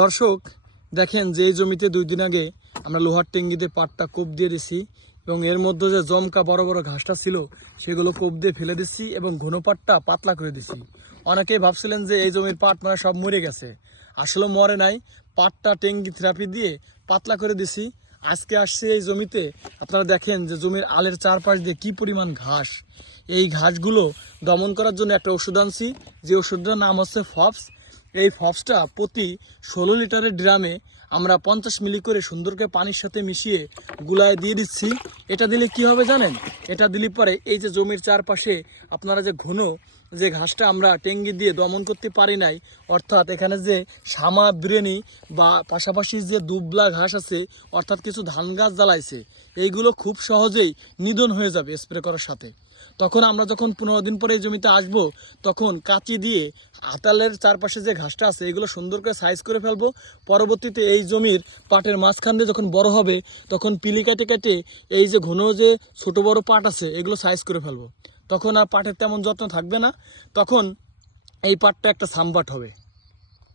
দর্শক, দেখেন যে জমিতে দুই দিন আগে আমরা লোহার টেঙ্গিতে পাটটা কোপ দিয়ে দিছি এবং এর মধ্যে যে জমকা বড় বড় ঘাসটা ছিল, সেগুলো কোপ দিয়ে ফেলে দিচ্ছি এবং ঘন পাটটা পাতলা করে দিছি। অনেকেই ভাবছিলেন যে এই জমির পাট মানে সব মরে গেছে। আসলে মরে নাই। পাটটা টেঙ্গি থেরাপি দিয়ে পাতলা করে দিছি। আজকে আসছে এই জমিতে। আপনারা দেখেন যে জমির আলের চারপাশ দিয়ে কি পরিমাণ ঘাস। এই ঘাসগুলো দমন করার জন্য একটা ওষুধ আনছি। যে ওষুধটার নাম হচ্ছে ফপস। এই ফপসটা প্রতি ষোলো লিটারের ড্রামে আমরা পঞ্চাশ মিলি করে সুন্দরকে পানির সাথে মিশিয়ে গুলায় দিয়ে দিচ্ছি। এটা দিলে কি হবে জানেন? এটা দিলে পরে এই যে জমির চারপাশে আপনারা যে ঘন যে ঘাসটা আমরা টেঙ্গি দিয়ে দমন করতে পারি নাই, অর্থাৎ এখানে যে সামা বিরেনি বা পাশাপাশি যে দুবলা ঘাস আছে, অর্থাৎ কিছু ধান গাছ জ্বালাইছে, এইগুলো খুব সহজেই নিধন হয়ে যাবে স্প্রে করার সাথে। তখন আমরা যখন পনেরো দিন পরে জমিতে আসব, তখন কাঁচি দিয়ে আতালের চারপাশে যে ঘাসটা আছে, এগুলো সুন্দর করে সাইজ করে ফেলব। পরবর্তীতে এই জমির পাটের মাঝখান দিয়ে যখন বড় হবে, তখন পিলি কেটে কেটে এই যে ঘন যে ছোট বড় পাট আছে, এগুলো সাইজ করে ফেলব। তখন আর পাটের তেমন যত্ন থাকবে না। তখন এই পাটটা একটা সামবাট হবে।